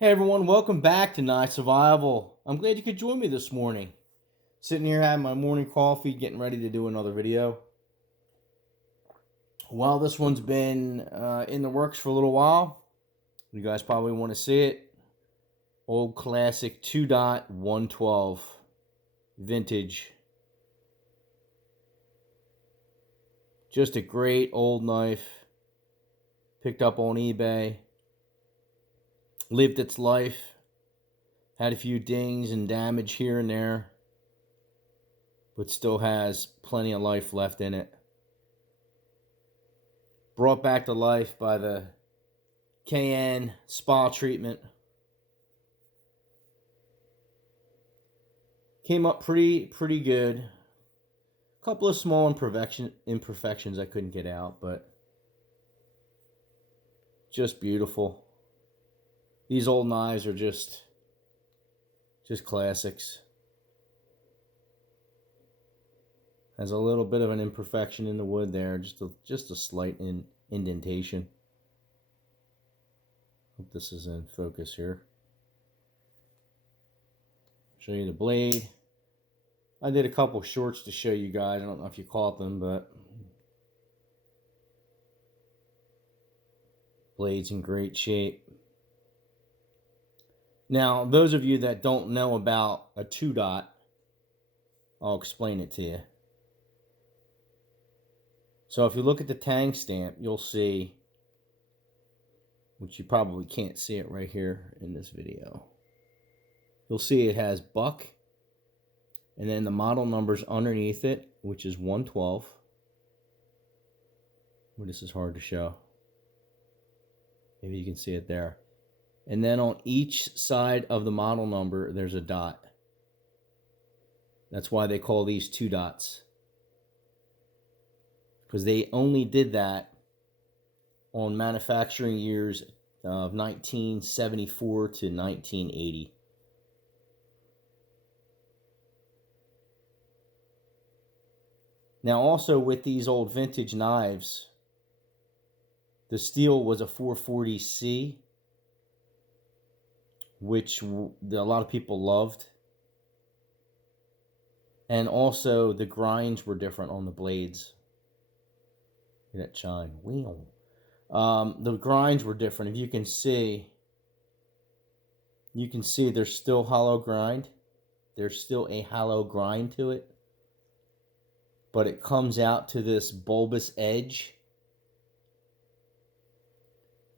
Hey everyone, welcome back to Night Survival. I'm glad you could join me this morning. Sitting here having my morning coffee, getting ready to do another video. Well, this one's been in the works for a little while. You guys probably want to see it. Old classic 2.112 vintage. Just a great old knife. Picked up on eBay. Lived its life. Had a few dings and damage here and there, but still has plenty of life left in it. Brought back to life by the KN spa treatment. Came up pretty good. A couple of small imperfections I couldn't get out, but just beautiful. These old knives are just classics. Has a little bit of an imperfection in the wood there, just a slight indentation. Hope this is in focus here. Show you the blade. I did a couple shorts to show you guys. I don't know if you caught them, but blade's in great shape. Now, those of you that don't know about a 2-dot, I'll explain it to you. So if you look at the tang stamp, you'll see, which you probably can't see it right here in this video. You'll see it has buck, and then the model number's underneath it, which is 112. Well, this is hard to show. Maybe you can see it there. And then on each side of the model number, there's a dot. That's why they call these 2 dots. Because they only did that on manufacturing years of 1974 to 1980. Now also with these old vintage knives, the steel was a 440C, which a lot of people loved. And also the grinds were different on the blades. Look at that shine. Wheel. The grinds were different. If you can see there's still hollow grind. There's still a hollow grind to it. But it comes out to this bulbous edge.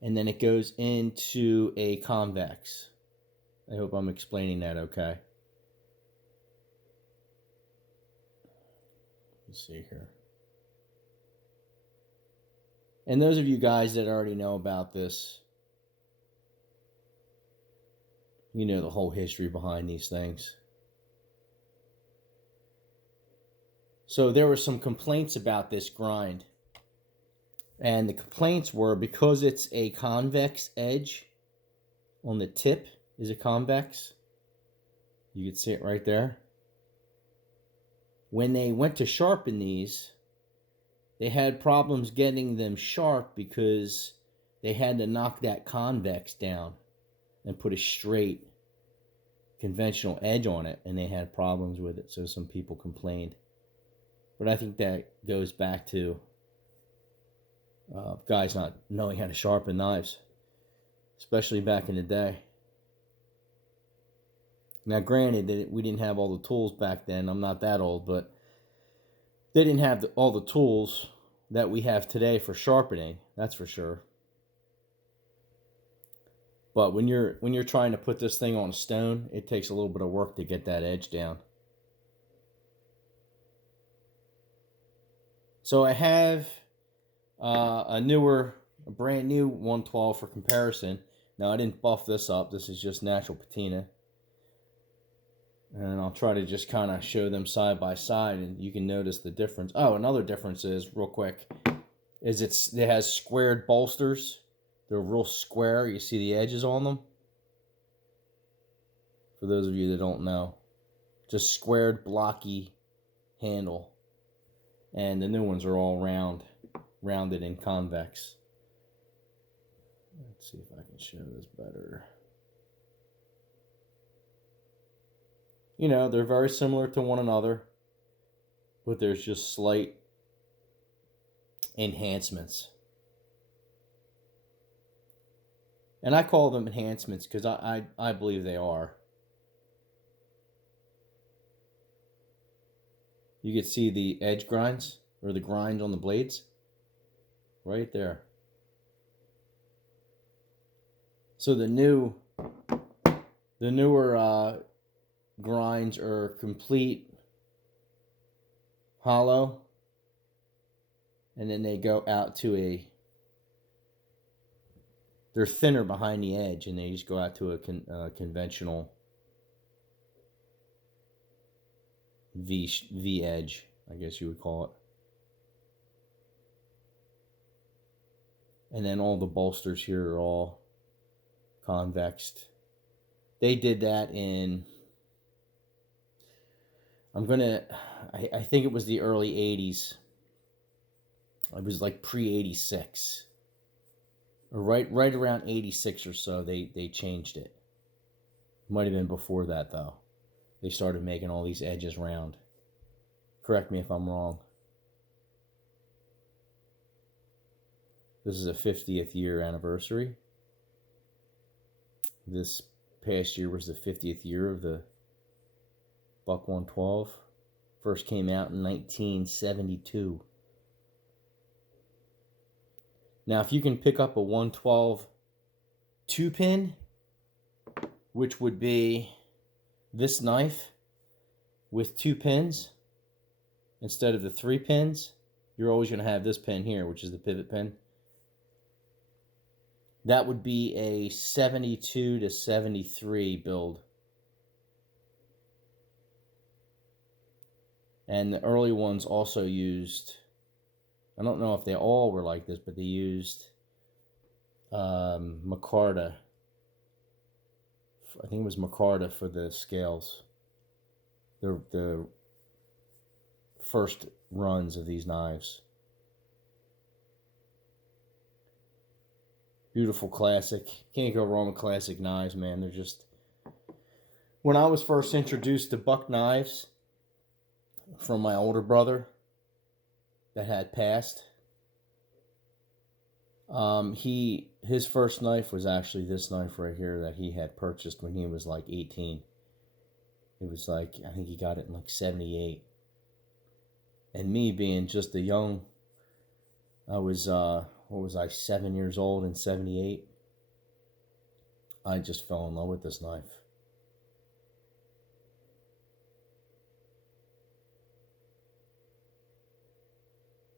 And then it goes into a convex. I hope I'm explaining that okay. Let's see here. And those of you guys that already know about this, you know the whole history behind these things. So there were some complaints about this grind. And the complaints were because it's a convex edge on the tip is a convex. You can see it right there. When they went to sharpen these, they had problems getting them sharp because they had to knock that convex down and put a straight conventional edge on it, and they had problems with it, so some people complained. But I think that goes back to guys not knowing how to sharpen knives, especially back in the day. Now, granted that we didn't have all the tools back then. I'm not that old, but they didn't have all the tools that we have today for sharpening. That's for sure. But when you're trying to put this thing on a stone, it takes a little bit of work to get that edge down. So I have a brand new 112 for comparison. Now I didn't buff this up. This is just natural patina. And I'll try to just kind of show them side by side, and you can notice the difference. Oh, another difference is, real quick, is it has squared bolsters. They're real square. You see the edges on them? For those of you that don't know. Just squared, blocky handle. And the new ones are all rounded and convex. Let's see if I can show this better. You know, they're very similar to one another, but there's just slight enhancements. And I call them enhancements because I believe they are. You can see the edge grinds, or the grind on the blades. Right there. So the newer grinds are complete hollow, and then they go out to they're thinner behind the edge, and they just go out to a conventional V edge, I guess you would call it. And then all the bolsters here are all convexed. They did that in, I think it was the early 80s. It was like pre-86. Or right around 86 or so, they changed it. Might have been before that, though. They started making all these edges round. Correct me if I'm wrong. This is a 50th year anniversary. This past year was the 50th year of the Buck 112. First came out in 1972. Now, if you can pick up a 112 2-pin, which would be this knife with 2 pins instead of the 3 pins, you're always going to have this pin here, which is the pivot pin. That would be a 72 to 73 build. And the early ones also used, I don't know if they all were like this, but they used micarta. I think it was micarta for the scales. The first runs of these knives. Beautiful classic. Can't go wrong with classic knives, man. They're just... When I was first introduced to buck knives from my older brother that had passed, his first knife was actually this knife right here that he had purchased when he was like 18. It was like, I think he got it in like 78. And me being just a young, I was, what was I, 7 years old in 78? I just fell in love with this knife.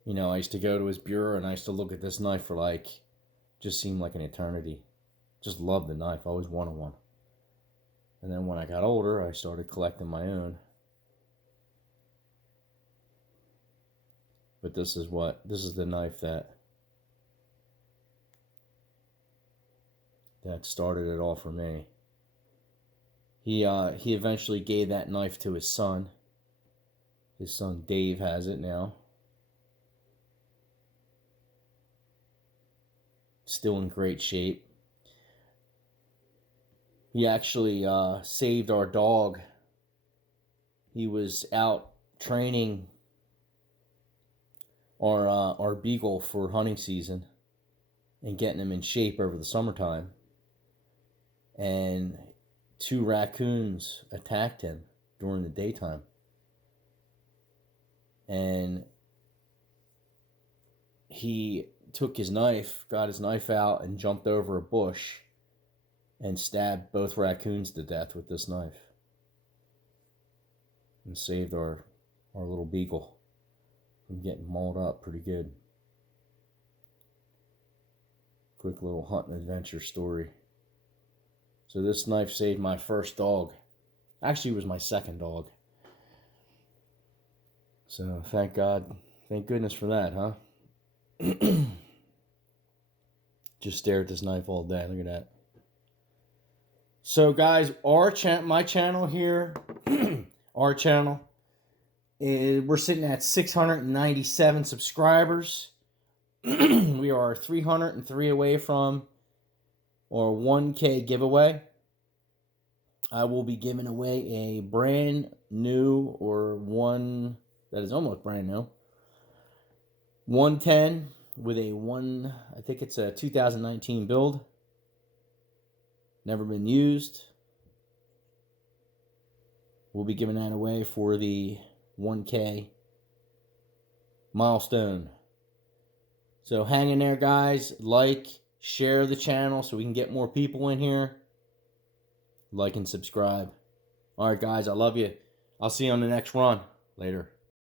You know, I used to go to his bureau and I used to look at this knife for like, just seemed like an eternity. Just loved the knife. I always wanted one. And then when I got older, I started collecting my own. But this is the knife that started it all for me. He eventually gave that knife to his son. His son Dave has it now. Still in great shape. He actually saved our dog. He was out training our beagle for hunting season and getting him in shape over the summertime. And 2 raccoons attacked him during the daytime. And he took his knife, got his knife out, and jumped over a bush and stabbed both raccoons to death with this knife. And saved our little beagle from getting mauled up pretty good. Quick little hunting adventure story. So this knife saved my first dog. Actually, it was my second dog. So thank God, thank goodness for that, huh? Just stare at this knife all day. Look at that. So guys, my channel here, our channel, we're sitting at 697 subscribers. We are 303 away from our 1K giveaway. I will be giving away a brand new, or one that is almost brand new, 110 with a I think it's a 2019 build. Never been used. We'll be giving that away for the 1K milestone. So hang in there, guys. Like, share the channel so we can get more people in here. Like and subscribe. All right, guys, I love you. I'll see you on the next run. Later.